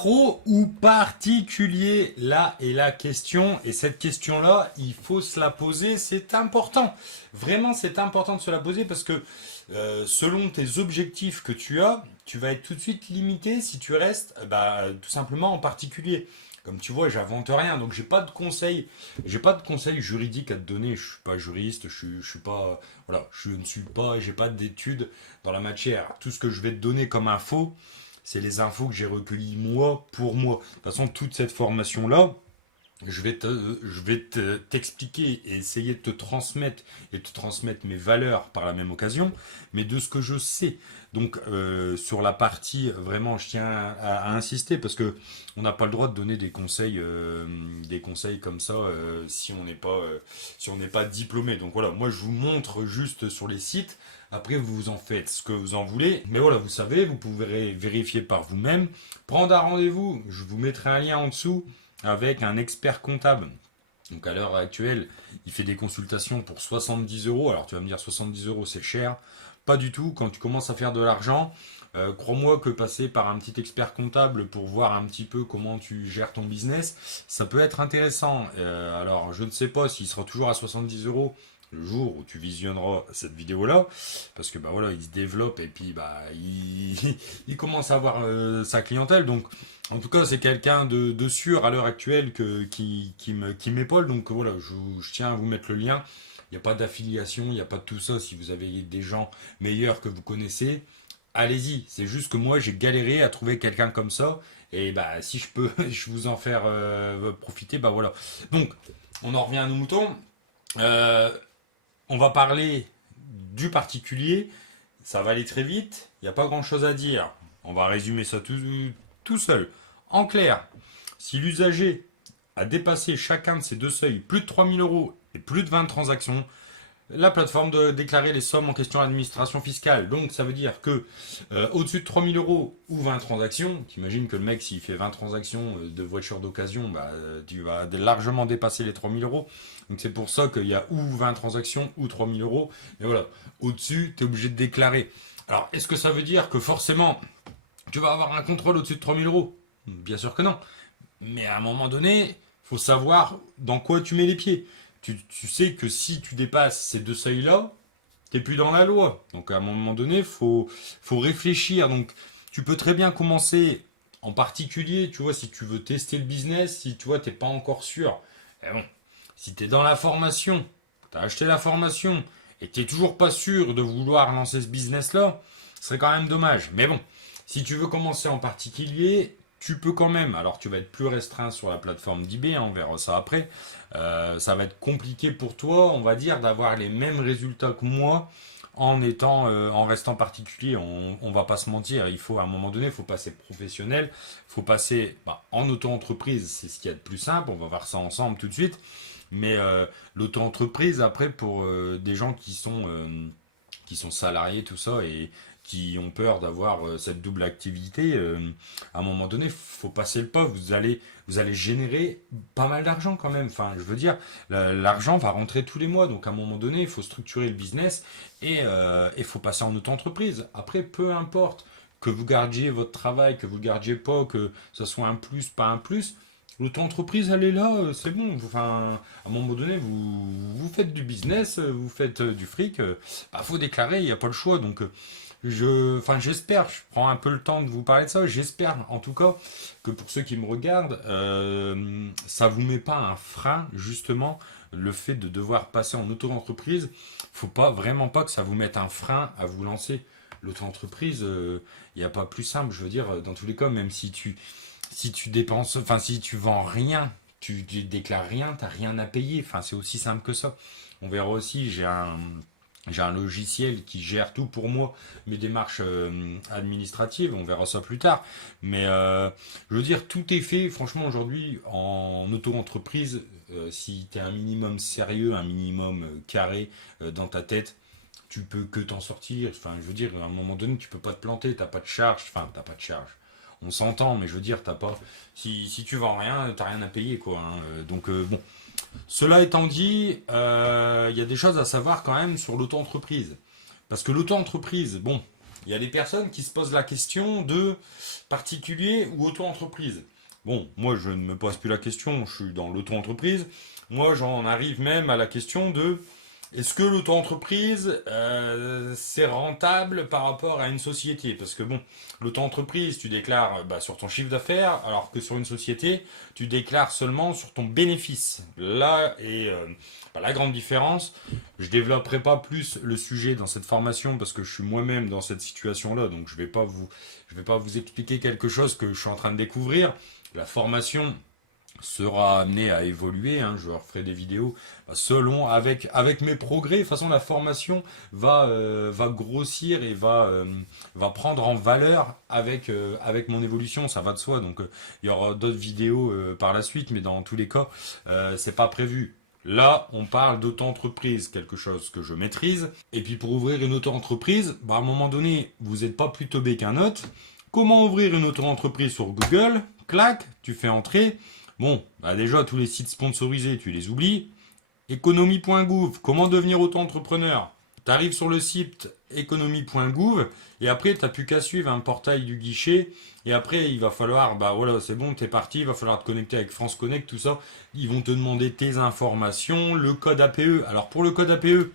Pro ou particulier, là est la question. Et cette question-là, il faut se la poser, c'est important. Vraiment, c'est important de se la poser parce que selon tes objectifs que tu as, tu vas être tout de suite limité si tu restes tout simplement en particulier. Comme tu vois, j'invente rien, donc j'ai pas de conseils juridiques à te donner. Je suis pas juriste, je suis pas, voilà, je ne suis pas, j'ai pas d'études dans la matière. Tout ce que je vais te donner comme info, c'est les infos que j'ai recueillies moi pour moi. De toute façon, toute cette formation-là, t'expliquer et essayer de te transmettre et de te transmettre mes valeurs par la même occasion, mais de ce que je sais. Donc sur la partie vraiment, je tiens à insister parce que on n'a pas le droit de donner des conseils comme ça si on n'est pas diplômé. Donc voilà, moi je vous montre juste sur les sites. Après, vous en faites ce que vous en voulez. Mais voilà, vous savez, vous pouvez vérifier par vous-même. Prendre un rendez-vous, je vous mettrai un lien en dessous avec un expert comptable. Donc à l'heure actuelle, il fait des consultations pour 70 euros. Alors tu vas me dire 70 euros c'est cher. Pas du tout. Quand tu commences à faire de l'argent, crois-moi que passer par un petit expert comptable pour voir un petit peu comment tu gères ton business, ça peut être intéressant. Alors je ne sais pas s'il sera toujours à 70 euros le jour où tu visionneras cette vidéo là parce que voilà il se développe et puis il commence à avoir sa clientèle, donc en tout cas c'est quelqu'un de sûr à l'heure actuelle qui m'épaule, donc voilà je tiens à vous mettre le lien. Il n'y a pas d'affiliation, il n'y a pas de tout ça. Si vous avez des gens meilleurs que vous connaissez, allez-y. C'est juste que moi j'ai galéré à trouver quelqu'un comme ça et si je peux je vous en faire profiter, voilà. Donc on en revient à nos moutons. Euh, on va parler du particulier, ça va aller très vite, il n'y a pas grand chose à dire. On va résumer ça tout seul. En clair, si l'usager a dépassé chacun de ces deux seuils, plus de 3000 euros et plus de 20 transactions, la plateforme de déclarer les sommes en question à l'administration fiscale. Donc ça veut dire que au-dessus de 3000 euros ou 20 transactions, t'imagines que le mec s'il fait 20 transactions de voitures d'occasion, tu vas largement dépasser les 3000 euros. Donc c'est pour ça qu'il y a ou 20 transactions ou 3000 euros. Et voilà, au-dessus, tu es obligé de déclarer. Alors est-ce que ça veut dire que forcément tu vas avoir un contrôle au-dessus de 3000 euros? Bien sûr que non. Mais à un moment donné, il faut savoir dans quoi tu mets les pieds. Tu sais que si tu dépasses ces deux seuils-là, t'es plus dans la loi. Donc à un moment donné, faut réfléchir. Donc tu peux très bien commencer en particulier, tu vois, si tu veux tester le business, si tu vois, t'es pas encore sûr. Et bon, si tu es dans la formation, tu as acheté la formation et tu n'es toujours pas sûr de vouloir lancer ce business-là, ce serait quand même dommage. Mais bon, si tu veux commencer en particulier, tu peux quand même. Alors tu vas être plus restreint sur la plateforme d'eBay, on verra ça après. Ça va être compliqué pour toi, on va dire, d'avoir les mêmes résultats que moi en restant particulier. On va pas se mentir, il faut à un moment donné, il faut passer professionnel, il faut passer en auto-entreprise, c'est ce qu'il y a de plus simple, on va voir ça ensemble tout de suite. Mais l'auto-entreprise, après, pour des gens qui sont salariés, tout ça, et qui ont peur d'avoir cette double activité, à un moment donné, faut passer le pas. Vous allez générer pas mal d'argent quand même. Enfin, je veux dire, l'argent va rentrer tous les mois. Donc, à un moment donné, il faut structurer le business et il faut passer en auto-entreprise. Après, peu importe que vous gardiez votre travail, que vous ne gardiez pas, que ce soit un plus, pas un plus. L'auto-entreprise, elle est là, c'est bon. Enfin, à un moment donné, vous faites du business, vous faites du fric, faut déclarer, il n'y a pas le choix. Donc, j'espère, je prends un peu le temps de vous parler de ça, j'espère en tout cas que pour ceux qui me regardent, ça vous met pas un frein, justement, le fait de devoir passer en auto-entreprise. Faut pas, vraiment pas que ça vous mette un frein à vous lancer. L'auto-entreprise, il n'y a pas plus simple, je veux dire, dans tous les cas, même si tu dépenses, enfin si tu vends rien, tu déclares rien, t'as rien à payer. Enfin c'est aussi simple que ça. On verra aussi, j'ai un logiciel qui gère tout pour moi, mes démarches administratives, on verra ça plus tard. Mais je veux dire, tout est fait, franchement aujourd'hui, en auto-entreprise, si tu es un minimum sérieux, un minimum carré dans ta tête, tu peux que t'en sortir. Enfin, je veux dire, à un moment donné, tu peux pas te planter, t'as pas de charge, t'as pas de charge. On s'entend, mais je veux dire, t'as pas. Si tu vends rien, t'as rien à payer, quoi. Hein. Donc bon. Cela étant dit, il y a des choses à savoir quand même sur l'auto-entreprise. Parce que l'auto-entreprise, bon, il y a des personnes qui se posent la question de particulier ou auto-entreprise. Bon, moi je ne me pose plus la question, je suis dans l'auto-entreprise. Moi j'en arrive même à la question de est-ce que l'auto-entreprise c'est rentable par rapport à une société? Parce que bon, l'auto-entreprise tu déclares sur ton chiffre d'affaires, alors que sur une société tu déclares seulement sur ton bénéfice. Là est la grande différence. Je développerai pas plus le sujet dans cette formation parce que je suis moi-même dans cette situation-là, donc je vais pas vous expliquer quelque chose que je suis en train de découvrir. La formation sera amenée à évoluer, hein, je referai des vidéos selon avec mes progrès. De toute façon, la formation va grossir et va prendre en valeur avec mon évolution, ça va de soi. Donc il y aura d'autres vidéos par la suite, mais dans tous les cas, c'est pas prévu. Là, on parle d'auto-entreprise, quelque chose que je maîtrise. Et puis pour ouvrir une auto-entreprise, à un moment donné, vous n'êtes pas plus teubé qu'un autre. Comment ouvrir une auto-entreprise sur Google? Clac, tu fais entrer. Bon, déjà, tous les sites sponsorisés, tu les oublies. Économie.gouv, comment devenir auto-entrepreneur? Tu arrives sur le site économie.gouv et après, tu n'as plus qu'à suivre un portail du guichet. Et après, il va falloir, voilà, c'est bon, t'es parti, il va falloir te connecter avec France Connect, tout ça. Ils vont te demander tes informations, le code APE. Alors pour le code APE,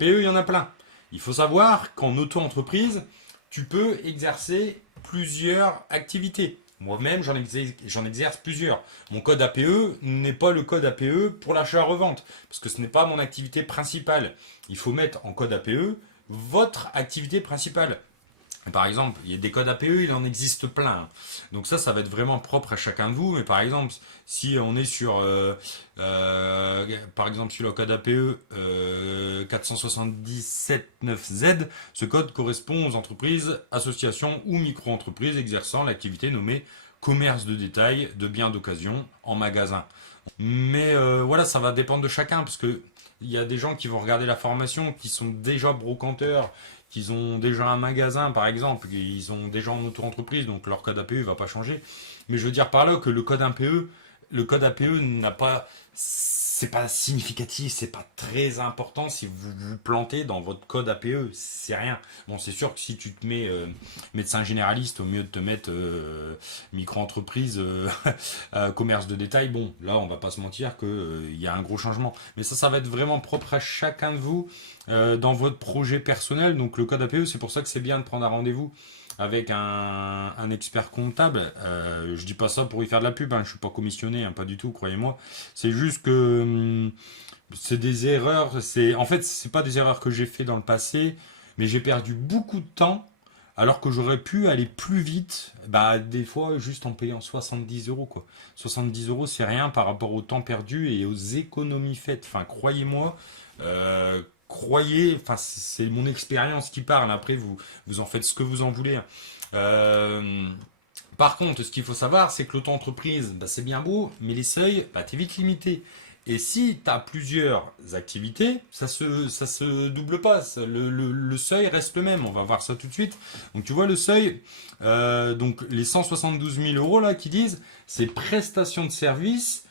il y en a plein. Il faut savoir qu'en auto-entreprise, tu peux exercer plusieurs activités. Moi-même, j'en exerce plusieurs. Mon code APE n'est pas le code APE pour l'achat-revente, parce que ce n'est pas mon activité principale. Il faut mettre en code APE votre activité principale. Par exemple, il y a des codes APE, il en existe plein. Donc ça va être vraiment propre à chacun de vous. Mais par exemple, si on est par exemple, sur le code APE 4779Z, ce code correspond aux entreprises, associations ou micro-entreprises exerçant l'activité nommée commerce de détail de biens d'occasion en magasin. Mais voilà, ça va dépendre de chacun, parce que il y a des gens qui vont regarder la formation, qui sont déjà brocanteurs, qui ont déjà un magasin par exemple, ils ont déjà en auto-entreprise, donc leur code APE ne va pas changer. Mais je veux dire par là que le code APE n'a pas, c'est pas significatif, c'est pas très important si vous vous plantez dans votre code APE, c'est rien. Bon, c'est sûr que si tu te mets médecin généraliste au mieux de te mettre micro-entreprise, commerce de détail, bon, là on va pas se mentir que il y a un gros changement. Mais ça va être vraiment propre à chacun de vous dans votre projet personnel. Donc le code APE, c'est pour ça que c'est bien de prendre un rendez-vous avec un expert comptable. Je dis pas ça pour y faire de la pub, hein, je suis pas commissionné, hein, pas du tout, croyez-moi. C'est juste que c'est des erreurs. En fait, c'est pas des erreurs que j'ai fait dans le passé, mais j'ai perdu beaucoup de temps. Alors que j'aurais pu aller plus vite, des fois juste en payant 70 euros, quoi. 70 euros, c'est rien par rapport au temps perdu et aux économies faites. Enfin, croyez-moi, enfin, c'est mon expérience qui parle. Après, vous en faites ce que vous en voulez. Par contre, ce qu'il faut savoir, c'est que l'auto-entreprise, c'est bien beau, mais les seuils, t'es vite limité. Et si tu as plusieurs activités, ça se double pas. Le seuil reste le même. On va voir ça tout de suite. Donc tu vois le seuil, donc les 172 000 euros là qui disent, c'est prestations de services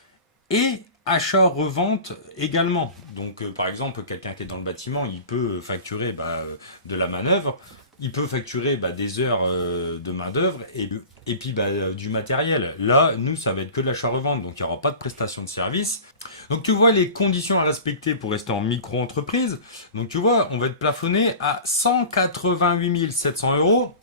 et achat-revente également. Donc par exemple, quelqu'un qui est dans le bâtiment, il peut facturer de la manœuvre. Il peut facturer des heures de main-d'œuvre et puis du matériel. Là, nous, ça va être que de l'achat-revente, donc il n'y aura pas de prestation de service. Donc tu vois les conditions à respecter pour rester en micro-entreprise. Donc tu vois, on va être plafonné à 188 700 euros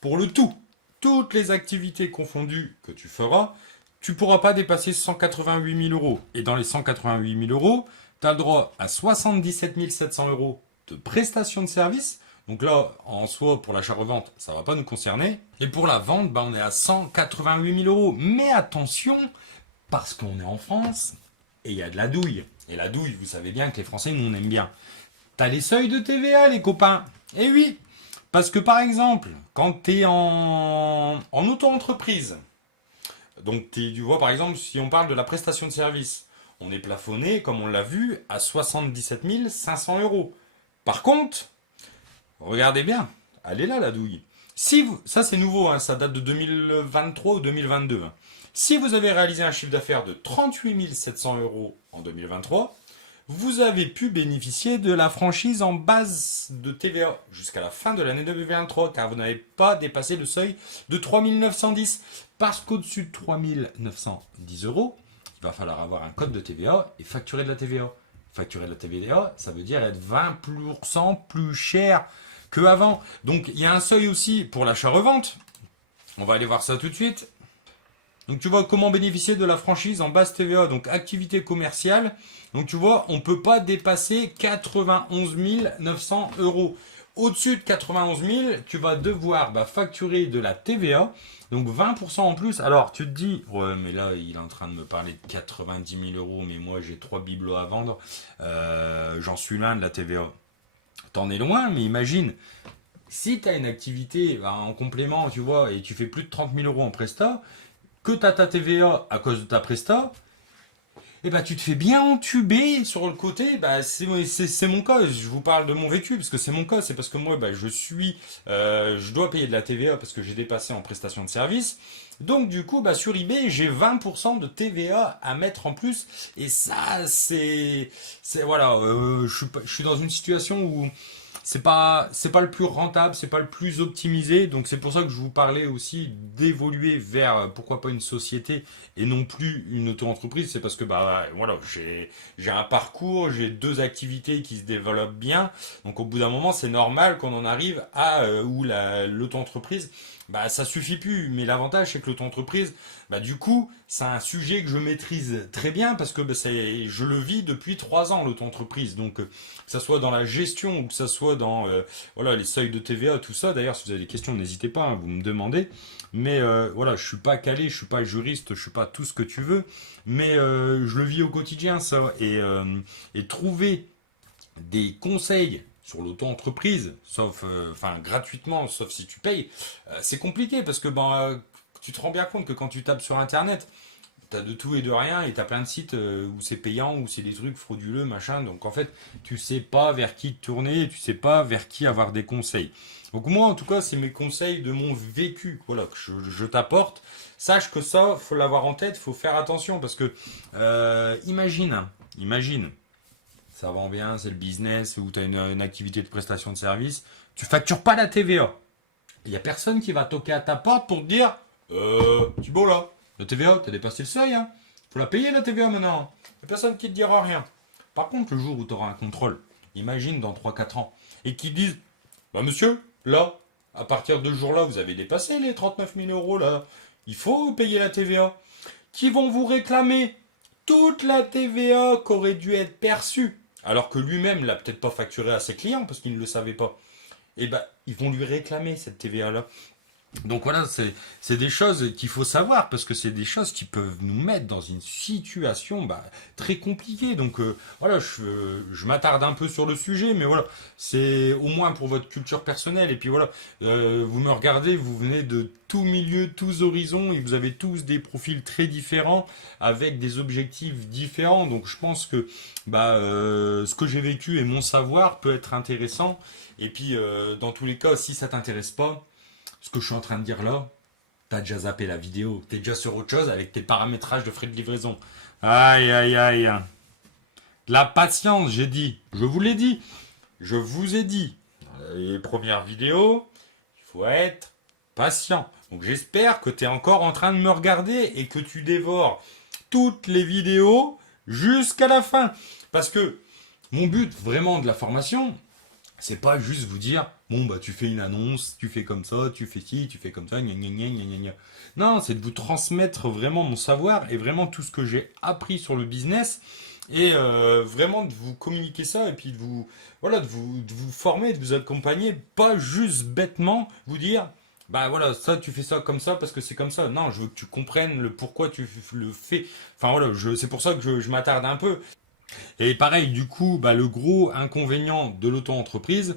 pour le tout. Toutes les activités confondues que tu feras, tu ne pourras pas dépasser 188 000 euros. Et dans les 188 000 euros, tu as le droit à 77 700 euros de prestations de service. Donc là, en soi, pour l'achat-revente, ça ne va pas nous concerner. Et pour la vente, on est à 188 000 euros. Mais attention, parce qu'on est en France, et il y a de la douille. Et la douille, vous savez bien que les Français, nous, on aime bien. T'as les seuils de TVA, les copains. Eh oui, parce que par exemple, quand tu es en auto-entreprise, donc tu vois, par exemple, si on parle de la prestation de service, on est plafonné, comme on l'a vu, à 77 500 euros. Par contre, regardez bien, elle est là la douille. Ça c'est nouveau, hein, ça date de 2023 ou 2022. Hein. Si vous avez réalisé un chiffre d'affaires de 38 700 euros en 2023, vous avez pu bénéficier de la franchise en base de TVA jusqu'à la fin de l'année 2023, car vous n'avez pas dépassé le seuil de 3 910. Parce qu'au-dessus de 3 910 euros, il va falloir avoir un code de TVA et facturer de la TVA. Facturer de la TVA, ça veut dire être 20% plus cher qu'avant. Donc il y a un seuil aussi pour l'achat-revente. On va aller voir ça tout de suite. Donc tu vois comment bénéficier de la franchise en base TVA, donc activité commerciale. Donc tu vois, on ne peut pas dépasser 91 900 euros. Au-dessus de 91 000, tu vas devoir facturer de la TVA, donc 20% en plus. Alors tu te dis, ouais mais là il est en train de me parler de 90 000 euros, mais moi j'ai 3 bibelots à vendre, j'en suis loin de la TVA. T'en es loin, mais imagine, si tu as une activité en complément, tu vois, et tu fais plus de 30 000 euros en presta, que tu as ta TVA à cause de ta presta, et tu te fais bien entuber sur le côté. C'est mon cas. Je vous parle de mon vécu parce que c'est mon cas. C'est parce que moi, je dois payer de la TVA parce que j'ai dépassé en prestation de service. Donc du coup, sur eBay, j'ai 20% de TVA à mettre en plus. Et ça, voilà. Je suis dans une situation où c'est pas le plus rentable, c'est pas le plus optimisé. Donc c'est pour ça que je vous parlais aussi d'évoluer vers pourquoi pas une société et non plus une auto-entreprise. C'est parce que voilà, j'ai un parcours, j'ai deux activités qui se développent bien. Donc au bout d'un moment, c'est normal qu'on en arrive à où l'auto-entreprise, ça suffit plus. Mais l'avantage, c'est que l'auto-entreprise, du coup, c'est un sujet que je maîtrise très bien parce que je le vis depuis 3 ans, l'auto-entreprise. Donc que ça soit dans la gestion ou que ça soit dans voilà, les seuils de TVA, tout ça. D'ailleurs, si vous avez des questions, n'hésitez pas, vous me demandez. Mais voilà, je suis pas calé, je suis pas juriste, je suis pas tout ce que tu veux, mais je le vis au quotidien ça. Et trouver des conseils sur l'auto-entreprise, sauf gratuitement, sauf si tu payes, c'est compliqué parce que tu te rends bien compte que quand tu tapes sur internet, t'as de tout et de rien et t'as plein de sites où c'est payant, où c'est des trucs frauduleux, machin. Donc en fait, tu sais pas vers qui te tourner, tu sais pas vers qui avoir des conseils. Donc moi, en tout cas, c'est mes conseils de mon vécu, voilà, que je t'apporte. Sache que ça, faut l'avoir en tête, faut faire attention parce que imagine, ça va bien, c'est le business où tu as une activité de prestation de service, tu factures pas la TVA. Il y a personne qui va toquer à ta porte pour te dire, Thibault là. La TVA, t'as dépassé le seuil, hein. Faut la payer la TVA maintenant. Y a personne qui te dira rien. Par contre, le jour où tu auras un contrôle, imagine dans 3 4 ans, et qu'ils disent, monsieur, là, à partir de ce jour-là, vous avez dépassé les 39 000 euros là, il faut payer la TVA. Qui vont vous réclamer toute la TVA qu'aurait dû être perçue, alors que lui-même l'a peut-être pas facturé à ses clients parce qu'il ne le savait pas. Et ils vont lui réclamer cette TVA là. Donc voilà, c'est des choses qu'il faut savoir parce que c'est des choses qui peuvent nous mettre dans une situation très compliquée. Donc voilà, je m'attarde un peu sur le sujet, mais voilà, c'est au moins pour votre culture personnelle. Et puis voilà, vous me regardez, vous venez de tout milieu, tous horizons, et vous avez tous des profils très différents avec des objectifs différents. Donc je pense que ce que j'ai vécu et mon savoir peut être intéressant. Et puis dans tous les cas, si ça t'intéresse pas, ce que je suis en train de dire là, t'as déjà zappé la vidéo. T'es déjà sur autre chose avec tes paramétrages de frais de livraison. Aïe, aïe, aïe. La patience, j'ai dit. Je vous l'ai dit. Je vous ai dit. Dans les premières vidéos, il faut être patient. Donc j'espère que tu es encore en train de me regarder et que tu dévores toutes les vidéos jusqu'à la fin. Parce que mon but vraiment de la formation, c'est pas juste vous dire, tu fais une annonce, tu fais comme ça, tu fais ci, tu fais comme ça, gna gna gna gna gna gna. Non, c'est de vous transmettre vraiment mon savoir et vraiment tout ce que j'ai appris sur le business et vraiment de vous communiquer ça et puis de vous former, de vous accompagner, pas juste bêtement vous dire, voilà, ça tu fais ça comme ça parce que c'est comme ça. Non, je veux que tu comprennes le pourquoi tu le fais. Enfin voilà, c'est pour ça que je m'attarde un peu. Et pareil, du coup, le gros inconvénient de l'auto-entreprise,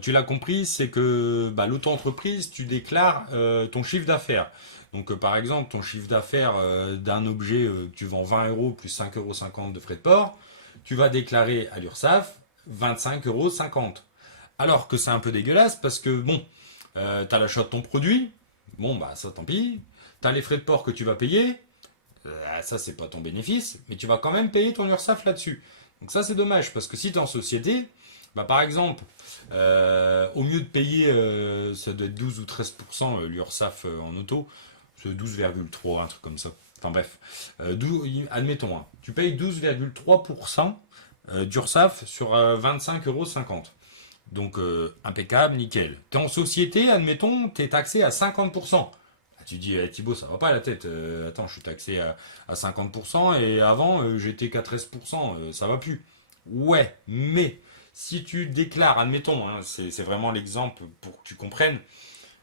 tu l'as compris, c'est que l'auto-entreprise, tu déclares ton chiffre d'affaires. Donc, par exemple, ton chiffre d'affaires d'un objet que tu vends 20 euros plus 5,50 € de frais de port, tu vas déclarer à l'URSSAF 25,50 €. Alors que c'est un peu dégueulasse parce que, tu as l'achat de ton produit, ça tant pis. Tu as les frais de port que tu vas payer, ça c'est pas ton bénéfice, mais tu vas quand même payer ton URSSAF là-dessus. Donc ça, c'est dommage, parce que si tu es en société, bah, par exemple, au mieux de payer, ça doit être 12 ou 13% l'URSSAF en auto, c'est 12,3, un truc comme ça. Enfin bref, admettons, hein, tu payes 12,3% d'URSSAF sur 25,50 €. Donc impeccable, nickel. T'es en société, admettons, t'es taxé à 50%. Ah, tu dis, Thibaut, ça va pas la tête. Attends, je suis taxé à 50% et avant, j'étais qu'à 13%. Ça va plus. Ouais, mais si tu déclares, admettons, hein, c'est vraiment l'exemple pour que tu comprennes,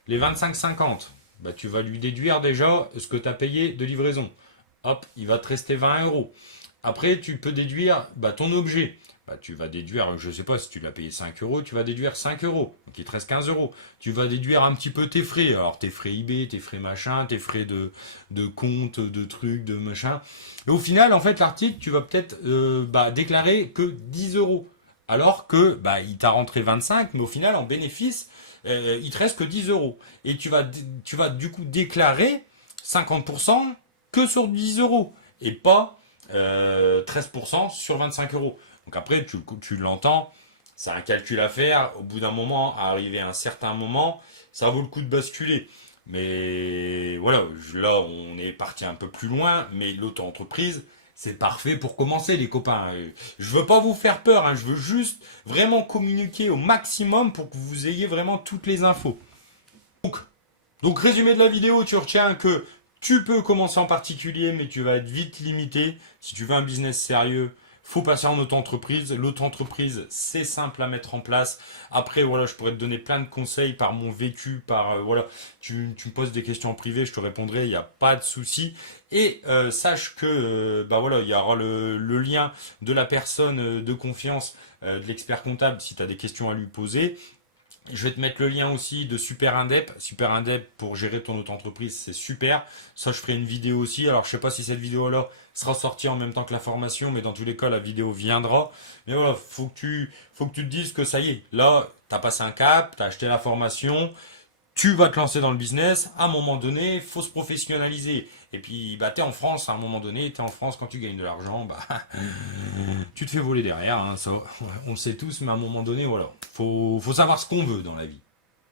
les 25,50, bah, tu vas lui déduire déjà ce que tu as payé de livraison. Hop, il va te rester 20 €. Après, tu peux déduire bah, ton objet. Bah, tu vas déduire, je ne sais pas, si tu l'as payé 5 €, tu vas déduire 5 €. Donc il te reste 15 €. Tu vas déduire un petit peu tes frais. Alors tes frais eBay, tes frais machin, tes frais de compte, de trucs, de machin. Et au final, en fait, l'article, tu vas peut-être bah, déclarer que 10 €. Alors que bah, il t'a rentré 25, mais au final, en bénéfice, il te reste que 10 €. Et tu vas du coup déclarer 50% que sur 10 € et pas 13% sur 25 €. Donc après, tu l'entends, c'est un calcul à faire. Au bout d'un moment, à arriver à un certain moment, ça vaut le coup de basculer. Mais voilà, là, on est parti un peu plus loin, mais l'auto-entreprise, c'est parfait pour commencer, les copains. Je veux pas vous faire peur, hein, je veux juste vraiment communiquer au maximum pour que vous ayez vraiment toutes les infos. Donc, donc, résumé de la vidéo, tu retiens que tu peux commencer en particulier, mais tu vas être vite limité. Si tu veux un business sérieux, faut passer en auto-entreprise. L'auto-entreprise, c'est simple à mettre en place. Après, voilà, je pourrais te donner plein de conseils par mon vécu, voilà, tu me poses des questions en privé, je te répondrai, il n'y a pas de souci. Et sache que, bah voilà, il y aura le lien de la personne de confiance, de l'expert comptable, si tu as des questions à lui poser. Je vais te mettre le lien aussi de Super Indep. Super Indep pour gérer ton auto-entreprise, c'est super. Ça, je ferai une vidéo aussi. Alors, je sais pas si cette vidéo-là sera sortie en même temps que la formation, mais dans tous les cas, la vidéo viendra. Mais voilà, faut que tu te dises que ça y est. Là, t'as passé un cap, t'as acheté la formation, tu vas te lancer dans le business. À un moment donné, faut se professionnaliser. Et puis, bah, t'es en France. À un moment donné, t'es en France quand tu gagnes de l'argent, bah, tu te fais voler derrière. Hein, ça, on le sait tous, mais à un moment donné, voilà, faut savoir ce qu'on veut dans la vie.